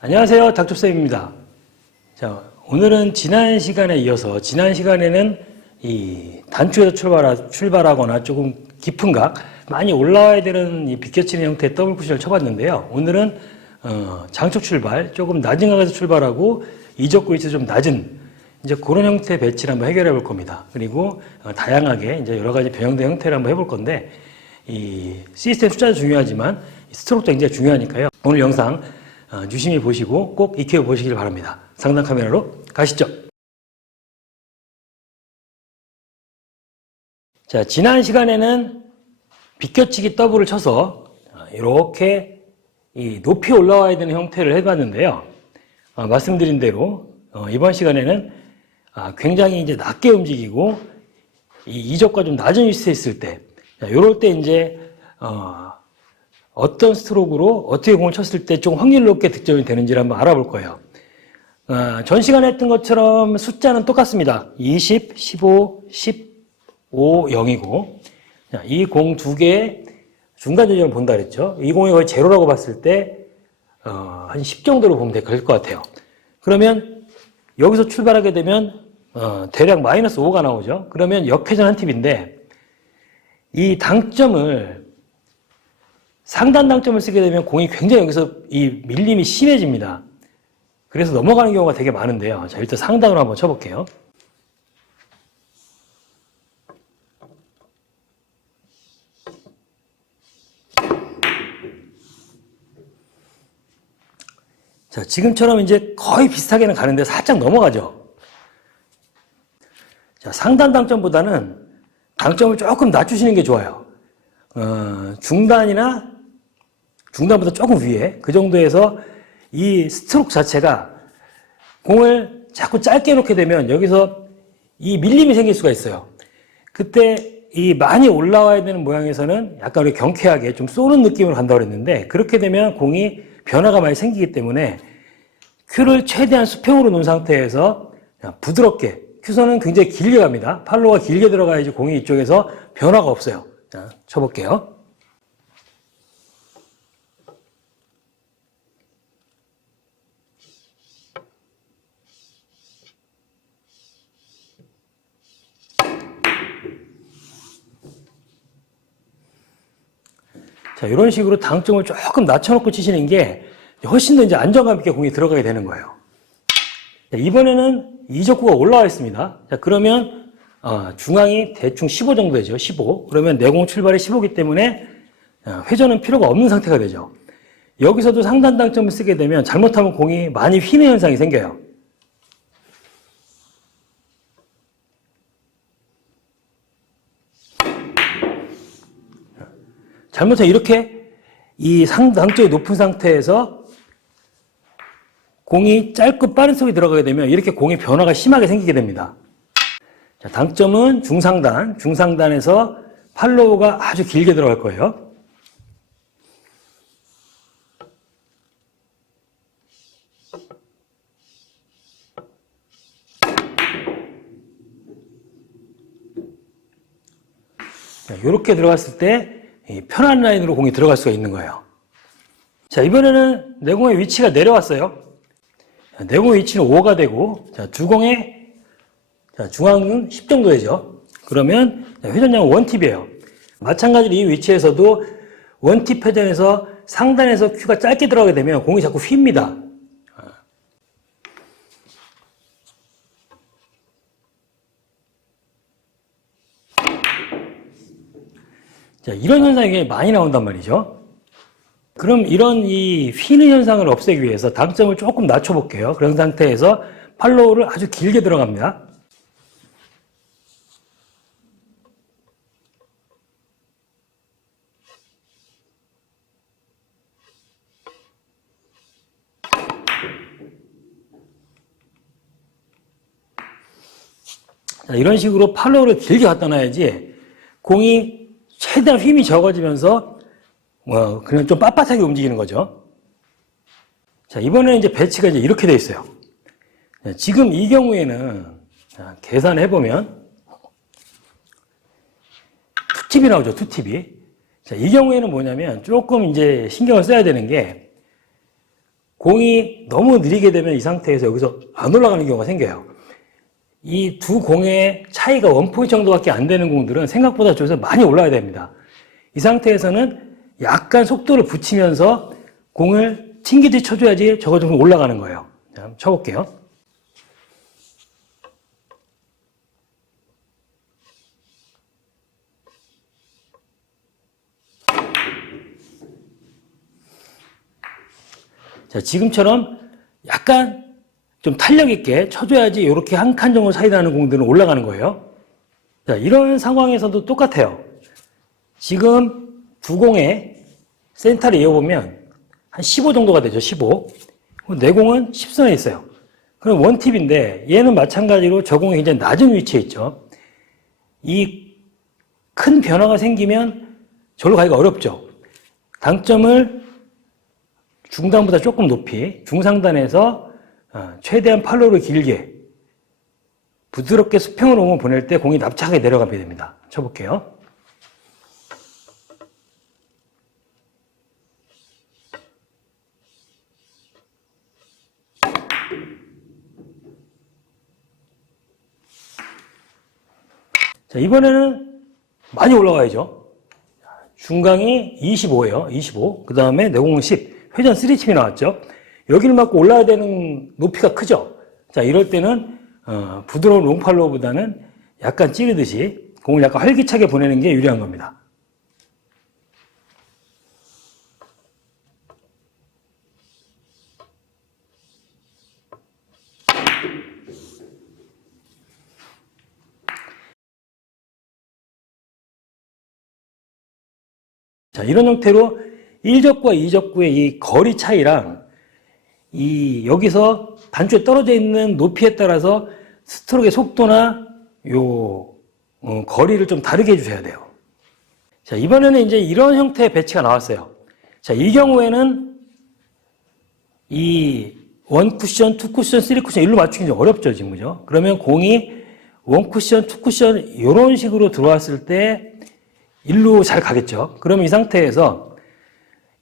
안녕하세요. 닥터쌤입니다. 자, 오늘은 지난 시간에 이어서 지난 시간에는 이 단축에서 출발하거나 조금 깊은 각, 많이 올라와야 되는 이 비껴치는 형태의 더블 쿠션을 쳐봤는데요. 오늘은 장촉 출발, 조금 낮은 각에서 출발하고 이적구 위치에서 좀 낮은 이제 그런 형태의 배치를 한번 해결해 볼 겁니다. 그리고 다양하게 이제 여러 가지 변형된 형태를 한번 해볼 건데 이 시스템 숫자도 중요하지만 스트로크도 굉장히 중요하니까요. 오늘 영상 유심히 보시고 꼭 익혀 보시길 바랍니다. 상단 카메라로 가시죠. 자, 지난 시간에는 비껴치기 더블을 쳐서 이렇게 이 높이 올라와야 되는 형태를 해봤는데요. 말씀드린 대로 이번 시간에는 굉장히 이제 낮게 움직이고 이 이적과 좀 낮은 위치에 있을 때, 이럴 때 이제 어떤 스트로크로 어떻게 공을 쳤을 때 좀 확률 높게 득점이 되는지를 한번 알아볼 거예요. 전 시간에 했던 것처럼 숫자는 똑같습니다. 20, 15, 15, 0이고 이 공 두 개의 중간 조정을 본다 그랬죠. 이 공이 거의 제로라고 봤을 때 한 10 정도로 보면 될 것 같아요. 그러면 여기서 출발하게 되면 대략 마이너스 5가 나오죠. 그러면 역회전 한 팁인데 이 당점을 상단 당점을 쓰게 되면 공이 굉장히 여기서 이 밀림이 심해집니다. 그래서 넘어가는 경우가 되게 많은데요. 자, 일단 상단으로 한번 쳐볼게요. 자, 지금처럼 이제 거의 비슷하게는 가는데 살짝 넘어가죠. 자, 상단 당점보다는 당점을 조금 낮추시는 게 좋아요. 중단보다 조금 위에 그 정도에서 이 스트로크 자체가 공을 자꾸 짧게 놓게 되면 여기서 이 밀림이 생길 수가 있어요. 그때 이 많이 올라와야 되는 모양에서는 약간 우리 경쾌하게 좀 쏘는 느낌으로 간다고 그랬는데 그렇게 되면 공이 변화가 많이 생기기 때문에 큐를 최대한 수평으로 놓은 상태에서 부드럽게, 큐선은 굉장히 길게 갑니다. 팔로우가 길게 들어가야지 공이 이쪽에서 변화가 없어요. 자, 쳐볼게요. 자, 이런 식으로 당점을 조금 낮춰놓고 치시는 게 훨씬 더 이제 안정감 있게 공이 들어가게 되는 거예요. 자, 이번에는 이적구가 올라와 있습니다. 자, 그러면 중앙이 대충 15 정도 되죠. 15. 그러면 내공 출발이 15이기 때문에 회전은 필요가 없는 상태가 되죠. 여기서도 상단 당점을 쓰게 되면 잘못하면 공이 많이 휘는 현상이 생겨요. 잘못하면 이렇게 이 당점이 높은 상태에서 공이 짧고 빠른 속에 들어가게 되면 이렇게 공의 변화가 심하게 생기게 됩니다. 자, 당점은 중상단에서 팔로우가 아주 길게 들어갈 거예요. 자, 이렇게 들어갔을 때 편한 라인으로 공이 들어갈 수가 있는 거예요. 자, 이번에는 내공의 위치가 내려왔어요. 자, 내공의 위치는 5가 되고, 자, 주공의 중앙은 10 정도 되죠. 그러면 회전량은 원팁이에요. 마찬가지로 이 위치에서도 원팁 회전에서 상단에서 큐가 짧게 들어가게 되면 공이 자꾸 휩니다. 자, 이런 현상이 많이 나온단 말이죠. 그럼 이런 이 휘는 현상을 없애기 위해서 당점을 조금 낮춰볼게요. 그런 상태에서 팔로우를 아주 길게 들어갑니다. 자, 이런 식으로 팔로우를 길게 갖다 놔야지 공이 최대한 힘이 적어지면서 그냥 좀 빳빳하게 움직이는 거죠. 자, 이번에는 이제 배치가 이제 이렇게 돼 있어요. 자, 지금 이 경우에는 계산해 보면 투팁이 나오죠. 투팁이. 자, 이 경우에는 뭐냐면 조금 이제 신경을 써야 되는 게 공이 너무 느리게 되면 이 상태에서 여기서 안 올라가는 경우가 생겨요. 이 두 공의 차이가 1포인트 정도밖에 안 되는 공들은 생각보다 저기서 많이 올라야 됩니다. 이 상태에서는 약간 속도를 붙이면서 공을 튕기듯이 쳐줘야지 저거 좀 올라가는 거예요. 자, 한번 쳐볼게요. 자, 지금처럼 약간 좀 탄력 있게 쳐줘야지 이렇게 한 칸 정도 차이 나는 공들은 올라가는 거예요. 자, 이런 상황에서도 똑같아요. 지금 두 공의 센터를 이어보면 한 15 정도가 되죠. 15. 내 공은 10선에 있어요. 그럼 원팁인데 얘는 마찬가지로 저 공이 굉장히 낮은 위치에 있죠. 이 큰 변화가 생기면 절로 가기가 어렵죠. 당점을 중단보다 조금 높이 중상단에서 최대한 팔로우를 길게 부드럽게 수평으로 공을 보낼 때 공이 납작하게 내려가게 됩니다. 쳐볼게요. 자, 이번에는 많이 올라가야죠. 중강이 25예요. 25. 그 다음에 내공은 10. 회전 3칩이 나왔죠. 여기를 맞고 올라야 되는 높이가 크죠. 자, 이럴 때는 부드러운 롱팔로우보다는 약간 찌르듯이 공을 약간 활기차게 보내는 게 유리한 겁니다. 자, 이런 형태로 1적구와 2적구의 이 거리 차이랑 여기서 단추에 떨어져 있는 높이에 따라서 스트로크의 속도나 거리를 좀 다르게 해주셔야 돼요. 자, 이번에는 이제 이런 형태의 배치가 나왔어요. 자, 이 경우에는 이 1쿠션, 2쿠션, 3쿠션 일로 맞추기 좀 어렵죠, 지금. 그죠? 그러면 공이 1쿠션, 2쿠션 이런 식으로 들어왔을 때 일로 잘 가겠죠. 그러면 이 상태에서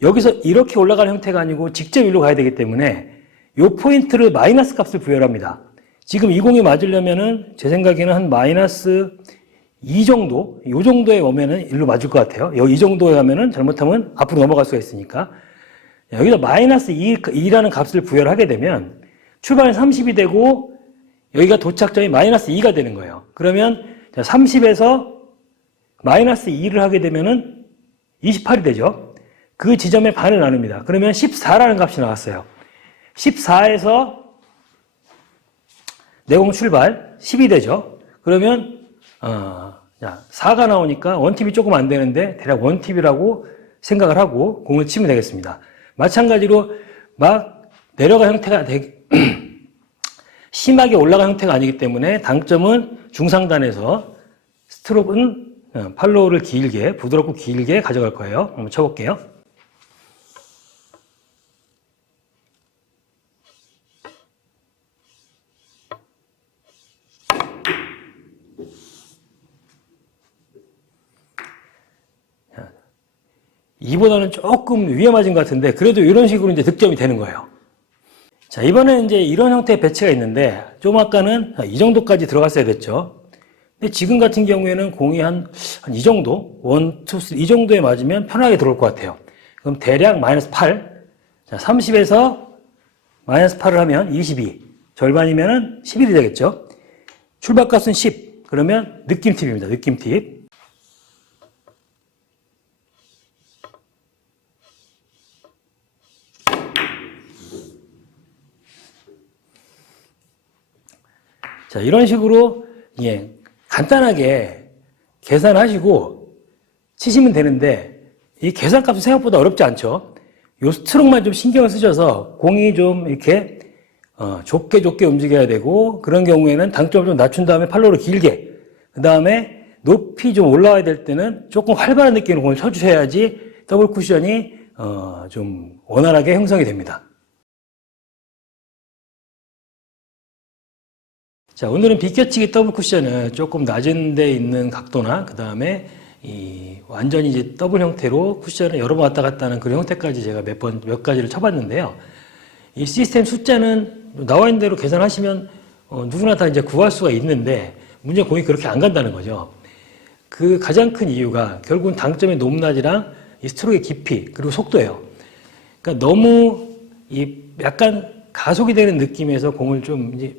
여기서 이렇게 올라가는 형태가 아니고 직접 일로 가야 되기 때문에 이 포인트를 마이너스 값을 부여합니다. 지금 이 공이 맞으려면은 제 생각에는 한 마이너스 2 정도, 이 정도에 오면은 일로 맞을 것 같아요. 이 정도에 가면은 잘못하면 앞으로 넘어갈 수가 있으니까. 여기서 마이너스 2라는 값을 부여를 하게 되면 출발은 30이 되고 여기가 도착점이 마이너스 2가 되는 거예요. 그러면 30에서 마이너스 2를 하게 되면은 28이 되죠. 그 지점의 반을 나눕니다. 그러면 14라는 값이 나왔어요. 14에서 내공 출발 10이 되죠. 그러면 4가 나오니까 원팁이 조금 안 되는데 대략 원팁이라고 생각을 하고 공을 치면 되겠습니다. 마찬가지로 막 내려가 형태가 되게 심하게 올라간 형태가 아니기 때문에 당점은 중상단에서 스트로크는 팔로우를 길게, 부드럽고 길게 가져갈 거예요. 한번 쳐볼게요. 이보다는 조금 위에 맞은 것 같은데 그래도 이런 식으로 이제 득점이 되는 거예요. 자, 이번에는 이제 이런 형태의 배치가 있는데 좀 아까는 이 정도까지 들어갔어야 됐죠. 근데 지금 같은 경우에는 공이 한 이 정도, 1, 2, 3, 이 정도에 맞으면 편하게 들어올 것 같아요. 그럼 대략 마이너스 8. 자, 30에서 마이너스 8을 하면 22. 절반이면은 11이 되겠죠. 출발값은 10. 그러면 느낌 팁입니다. 느낌 팁. 자, 이런 식으로, 간단하게 계산하시고 치시면 되는데, 이 계산값은 생각보다 어렵지 않죠? 요 스트로크만 좀 신경을 쓰셔서 공이 좀 이렇게, 좁게 움직여야 되고, 그런 경우에는 당점을 좀 낮춘 다음에 팔로우를 길게, 그 다음에 높이 좀 올라와야 될 때는 조금 활발한 느낌으로 공을 쳐주셔야지 더블 쿠션이, 좀 원활하게 형성이 됩니다. 자, 오늘은 비껴치기 더블 쿠션은 조금 낮은 데 있는 각도나 그 다음에 완전히 이제 더블 형태로 쿠션을 여러 번 왔다 갔다 하는 그런 형태까지 제가 몇 가지를 쳐봤는데요. 이 시스템 숫자는 나와 있는 대로 계산하시면 누구나 다 이제 구할 수가 있는데 문제 공이 그렇게 안 간다는 거죠. 그 가장 큰 이유가 결국은 당점의 높낮이랑 이 스트로크의 깊이 그리고 속도예요. 그러니까 너무 이 약간 가속이 되는 느낌에서 공을 좀 이제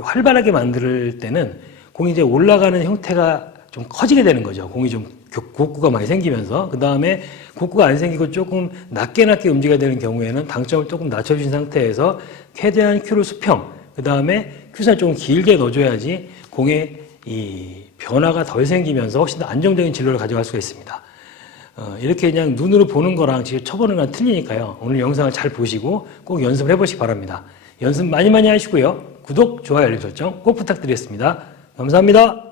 활발하게 만들 때는 공이 이제 올라가는 형태가 좀 커지게 되는 거죠. 공이 좀 곡구가 많이 생기면서 그 다음에 곡구가 안 생기고 조금 낮게 움직여야 되는 경우에는 당점을 조금 낮춰주신 상태에서 최대한 큐를 수평 그 다음에 큐선을 조금 길게 넣어줘야지 공의 이 변화가 덜 생기면서 훨씬 더 안정적인 진로를 가져갈 수가 있습니다. 이렇게 그냥 눈으로 보는 거랑 지금 쳐보는 거랑 틀리니까요. 오늘 영상을 잘 보시고 꼭 연습을 해보시기 바랍니다. 연습 많이 하시고요. 구독, 좋아요, 알림 설정 꼭 부탁드리겠습니다. 감사합니다.